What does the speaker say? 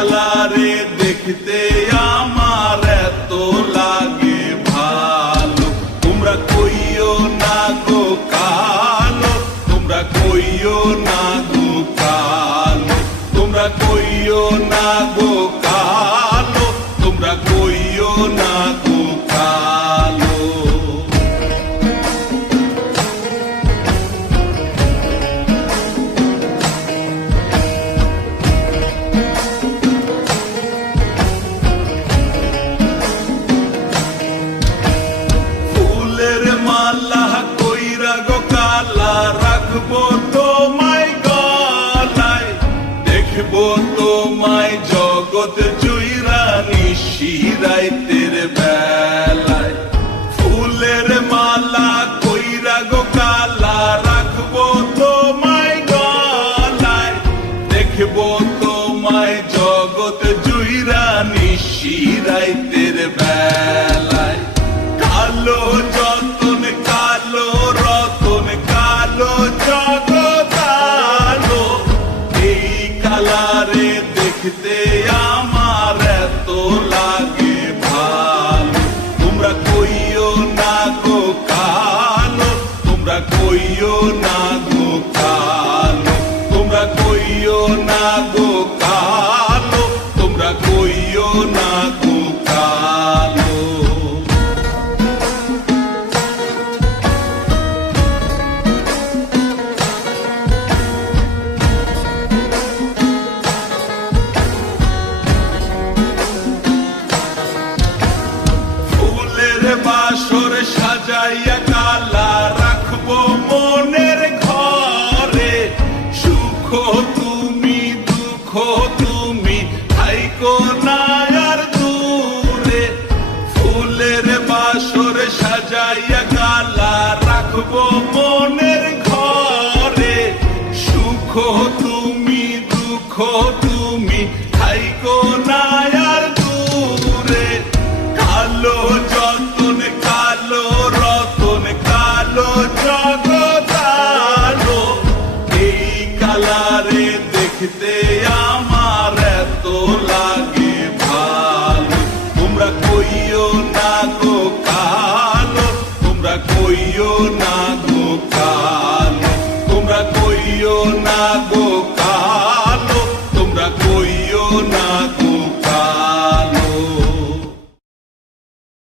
কালারে দেখতে আমার এত লাগে ভালো। তোমরা কইও না গো কালো, তোমরা কইও না গো কালো, তোমরা কইও না গো কালো, তোমরা কইও না গো কালো। ফুলের মালা কইরা গো কালা রাখবো তোমায় গলায়, দেখবো তোমায় জগৎ জুইরা নিশিরাইতের বেলায়। ফুলের মালা কইরা গো কালা রাখবো তোমায় গলায়, দেখবো তোমায় জগৎ জুইরা নিশিরাইতের বেলায়। কালো যতন কালো রতন কালো জগৎ আলো, এই কালারে দেখতে আমার এত লাগে ভালো। তোমরা কইও না গো কালো, তোমরা কইও না গো কালো, তোমরা কইও না গো কালো, তোমরা কইও না গো কালো। বাসর সাজাইয়া কালা রাখবো মনের ঘরে, সুখ তুমি দুঃখ তুমি থাইকো না আর দূরে। ফুলের বাসর সাজাইয়া কালা রাখবো মনের ঘরে, সুখ তুমি দুঃখ তুমি থাইকো না আর দূরে। কালো যতন কালো রতন কালো জগৎ আলো, এই কালারে দেখতে আমার এত লাগে ভালো। তোমরা কইও না গো কালো, তোমরা কইও না গো কালো, তোমরা কইও না গো কালো, তোমরা কইও না।